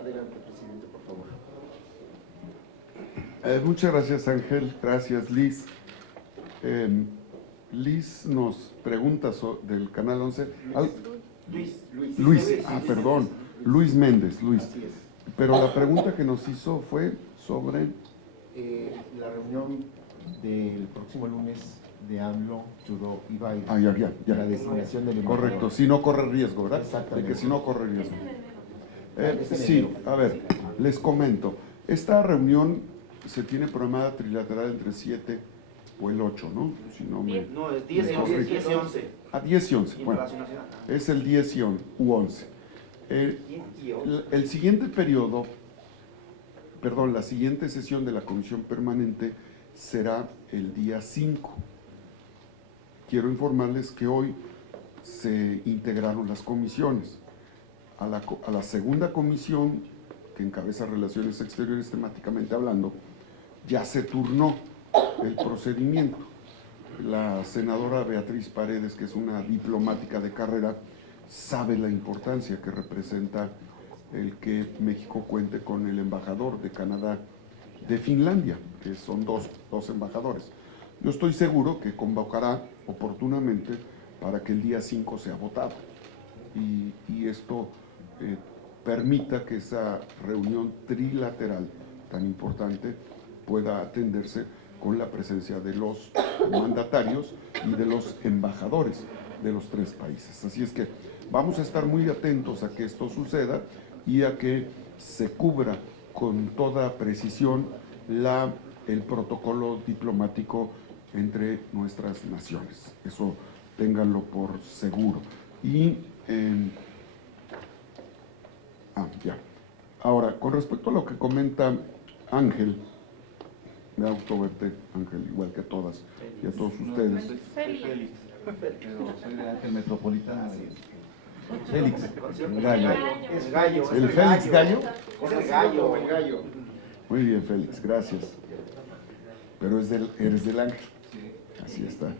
Adelante, presidente, por favor. Muchas gracias, Ángel. Gracias, Liz. Liz nos pregunta del Canal 11. Luis, perdón. Luis Méndez, Luis. Así es. Pero la pregunta que nos hizo fue sobre... la reunión del próximo lunes de AMLO, Trudeau y Biden. Ya. La designación del embajador. Correcto, si no corre riesgo, ¿verdad? Exactamente. De que si no corre riesgo. Es en Sí, enero. a ver, les comento. Esta reunión se tiene programada trilateral entre 7 o el 8, ¿no? Si no, No, es 10 y 11. 10 y 11. A 10 y 11. En Bueno, Palacio Nacional. es el 10 y 11. El siguiente periodo, perdón, la siguiente sesión de la Comisión Permanente será el día 5. Quiero informarles que hoy se integraron las comisiones. A la segunda comisión, que encabeza Relaciones Exteriores temáticamente hablando, ya se turnó el procedimiento. La senadora Beatriz Paredes, que es una diplomática de carrera, sabe la importancia que representa el que México cuente con el embajador de Canadá, de Finlandia, que son dos embajadores. Yo estoy seguro que convocará oportunamente para que el día 5 sea votado y esto permita que esa reunión trilateral tan importante pueda atenderse con la presencia de los mandatarios y de los embajadores de los 3 países. Así es que vamos a estar muy atentos a que esto suceda y a que se cubra con toda precisión el protocolo diplomático entre nuestras naciones. Eso ténganlo por seguro. Y ya. Ahora, con respecto a lo que comenta Ángel, me da gusto verte, Ángel, igual que a todas y a todos ustedes. Félix. Pero soy de Ángel Metropolitana. Félix. El gallo. Es gallo. ¿El Félix Gallo? Es el gallo. El gallo. Muy bien, Félix, gracias. Pero eres del Ángel. Así está.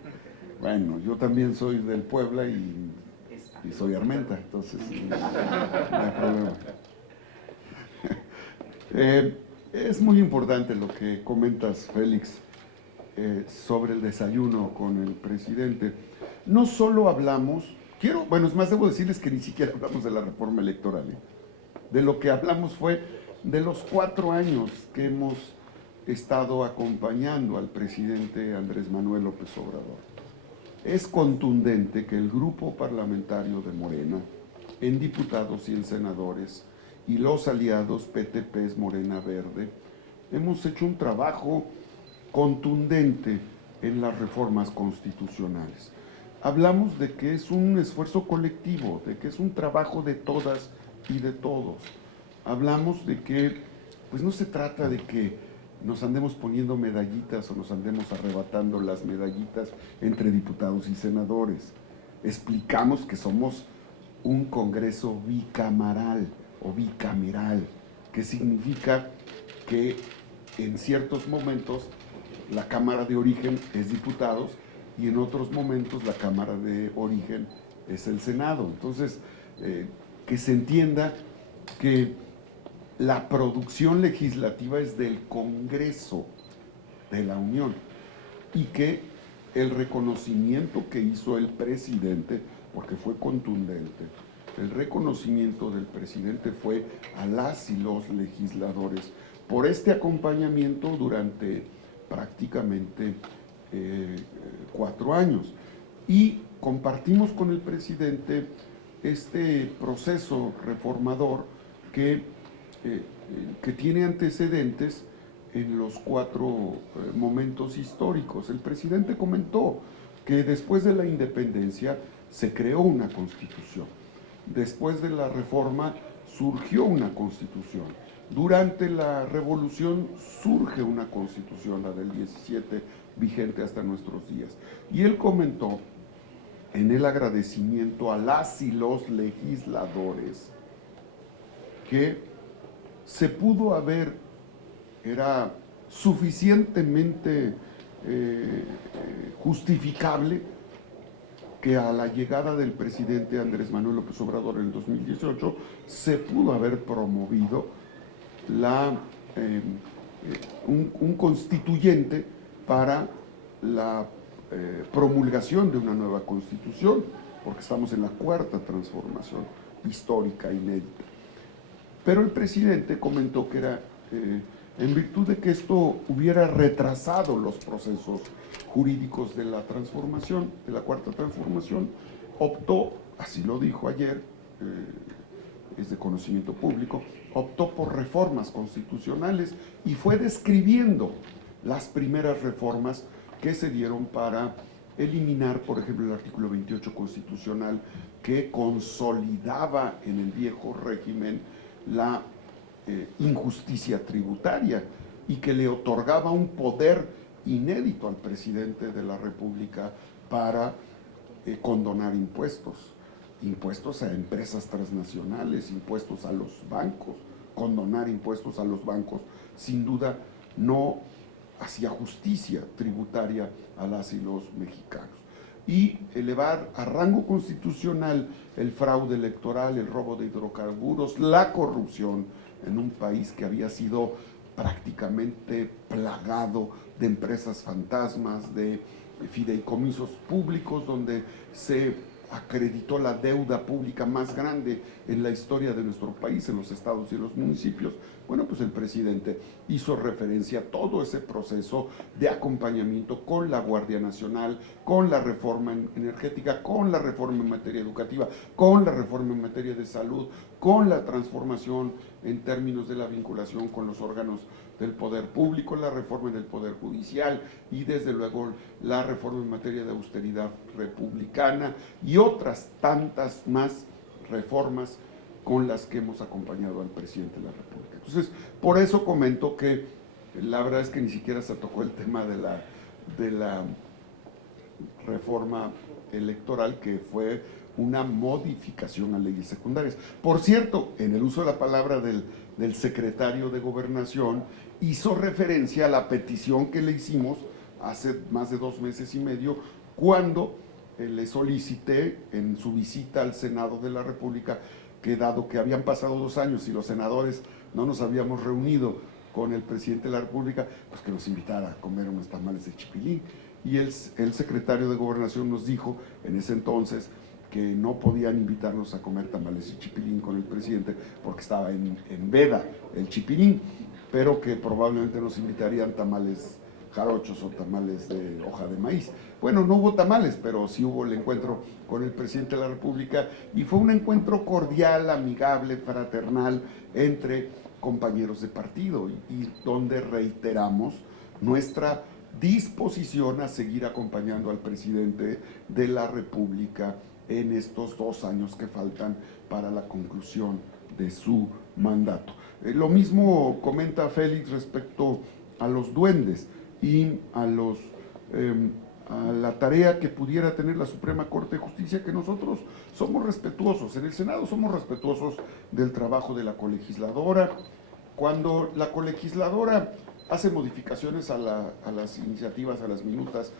Bueno, yo también soy del Puebla y soy armenta, entonces no hay problema. Es muy importante lo que comentas, Félix, sobre el desayuno con el presidente. No solo hablamos, es más, debo decirles que ni siquiera hablamos de la reforma electoral. De lo que hablamos fue de los 4 años que hemos estado acompañando al presidente Andrés Manuel López Obrador. Es contundente que el grupo parlamentario de Morena, en diputados y en senadores, y los aliados PTPs Morena Verde, hemos hecho un trabajo contundente en las reformas constitucionales. Hablamos de que es un esfuerzo colectivo, de que es un trabajo de todas y de todos. Hablamos de que, pues no se trata de que nos andemos poniendo medallitas o nos andemos arrebatando las medallitas entre diputados y senadores. Explicamos que somos un Congreso bicameral o bicameral, que significa que en ciertos momentos la Cámara de Origen es diputados y en otros momentos la Cámara de Origen es el Senado. Entonces, que se entienda que la producción legislativa es del Congreso de la Unión y que el reconocimiento que hizo el presidente, porque fue contundente, el reconocimiento del presidente fue a las y los legisladores por este acompañamiento durante prácticamente 4 años. Y compartimos con el presidente este proceso reformador que tiene antecedentes en los 4 momentos históricos. El presidente comentó que después de la independencia se creó una constitución, después de la reforma surgió una constitución, durante la revolución surge una constitución, la del 17, vigente hasta nuestros días. Y él comentó en el agradecimiento a las y los legisladores que se pudo haber, era suficientemente justificable que a la llegada del presidente Andrés Manuel López Obrador en el 2018 se pudo haber promovido un constituyente para la promulgación de una nueva constitución, porque estamos en la cuarta transformación histórica inédita. Pero el presidente comentó que era en virtud de que esto hubiera retrasado los procesos jurídicos de la transformación, de la cuarta transformación, optó, así lo dijo ayer, es de conocimiento público, optó por reformas constitucionales y fue describiendo las primeras reformas que se dieron para eliminar, por ejemplo, el artículo 28 constitucional que consolidaba en el viejo régimen la injusticia tributaria y que le otorgaba un poder inédito al presidente de la República para condonar impuestos a empresas transnacionales, impuestos a los bancos, condonar impuestos a los bancos, sin duda no hacía justicia tributaria a las y los mexicanos. Y elevar a rango constitucional el fraude electoral, el robo de hidrocarburos, la corrupción en un país que había sido prácticamente plagado de empresas fantasmas, de fideicomisos públicos, donde se acreditó la deuda pública más grande en la historia de nuestro país, en los estados y en los municipios. Bueno, pues el presidente hizo referencia a todo ese proceso de acompañamiento con la Guardia Nacional, con la reforma energética, con la reforma en materia educativa, con la reforma en materia de salud, con la transformación en términos de la vinculación con los órganos del poder público, la reforma del poder judicial y desde luego la reforma en materia de austeridad republicana y otras tantas más reformas con las que hemos acompañado al presidente de la República. Entonces, por eso comento que la verdad es que ni siquiera se tocó el tema de la reforma electoral, que fue una modificación a leyes secundarias. Por cierto, en el uso de la palabra del secretario de Gobernación, hizo referencia a la petición que le hicimos hace más de 2 meses y medio, cuando le solicité en su visita al Senado de la República, que dado que habían pasado 2 años y los senadores no nos habíamos reunido con el presidente de la República, pues que nos invitara a comer unos tamales de chipilín. Y el secretario de Gobernación nos dijo en ese entonces que no podían invitarnos a comer tamales de chipilín con el presidente porque estaba en veda el chipilín, pero que probablemente nos invitarían tamales jarochos o tamales de hoja de maíz. Bueno, no hubo tamales, pero sí hubo el encuentro con el presidente de la República y fue un encuentro cordial, amigable, fraternal entre compañeros de partido y donde reiteramos nuestra disposición a seguir acompañando al presidente de la República en estos 2 años que faltan para la conclusión de su mandato. Lo mismo comenta Félix respecto a los duendes y a la tarea que pudiera tener la Suprema Corte de Justicia, que nosotros somos respetuosos, en el Senado somos respetuosos del trabajo de la colegisladora. Cuando la colegisladora hace modificaciones a las iniciativas, a las minutas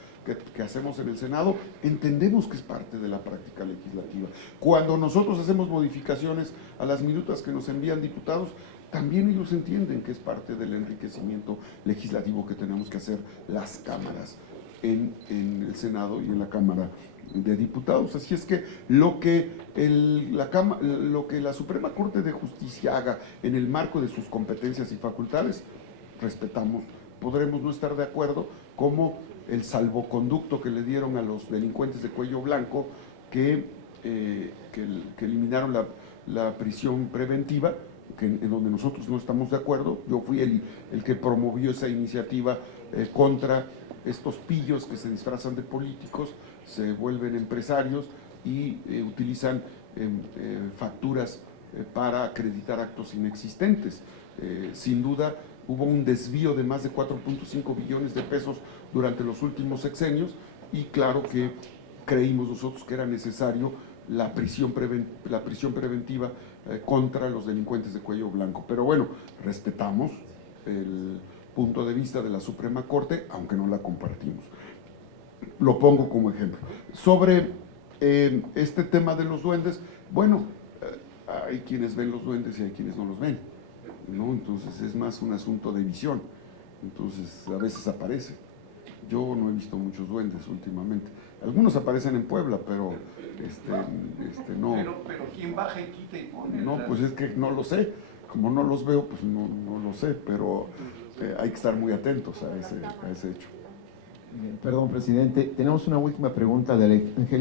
que hacemos en el Senado, entendemos que es parte de la práctica legislativa. Cuando nosotros hacemos modificaciones a las minutas que nos envían diputados, también ellos entienden que es parte del enriquecimiento legislativo que tenemos que hacer las cámaras en el Senado y en la Cámara de Diputados. Así es que lo que la Suprema Corte de Justicia haga en el marco de sus competencias y facultades, respetamos. Podremos no estar de acuerdo, como el salvoconducto que le dieron a los delincuentes de cuello blanco que eliminaron la prisión preventiva, en donde nosotros no estamos de acuerdo. Yo fui el que promovió esa iniciativa contra estos pillos que se disfrazan de políticos, se vuelven empresarios y utilizan facturas para acreditar actos inexistentes. Sin duda hubo un desvío de más de 4.5 billones de pesos durante los últimos sexenios y claro que creímos nosotros que era necesario la prisión preventiva contra los delincuentes de cuello blanco. Pero bueno, respetamos el punto de vista de la Suprema Corte, aunque no la compartimos. Lo pongo como ejemplo. Sobre Este tema de los duendes, bueno, hay quienes ven los duendes y hay quienes no los ven, ¿no? Entonces es más un asunto de visión. Entonces a veces aparece. Yo no he visto muchos duendes últimamente. Algunos aparecen en Puebla, pero no. Pero ¿quién baja y quita y pone? No, pues es que no lo sé. Como no los veo, pues no lo sé, pero hay que estar muy atentos a ese hecho. Perdón, presidente. Tenemos una última pregunta de Angélica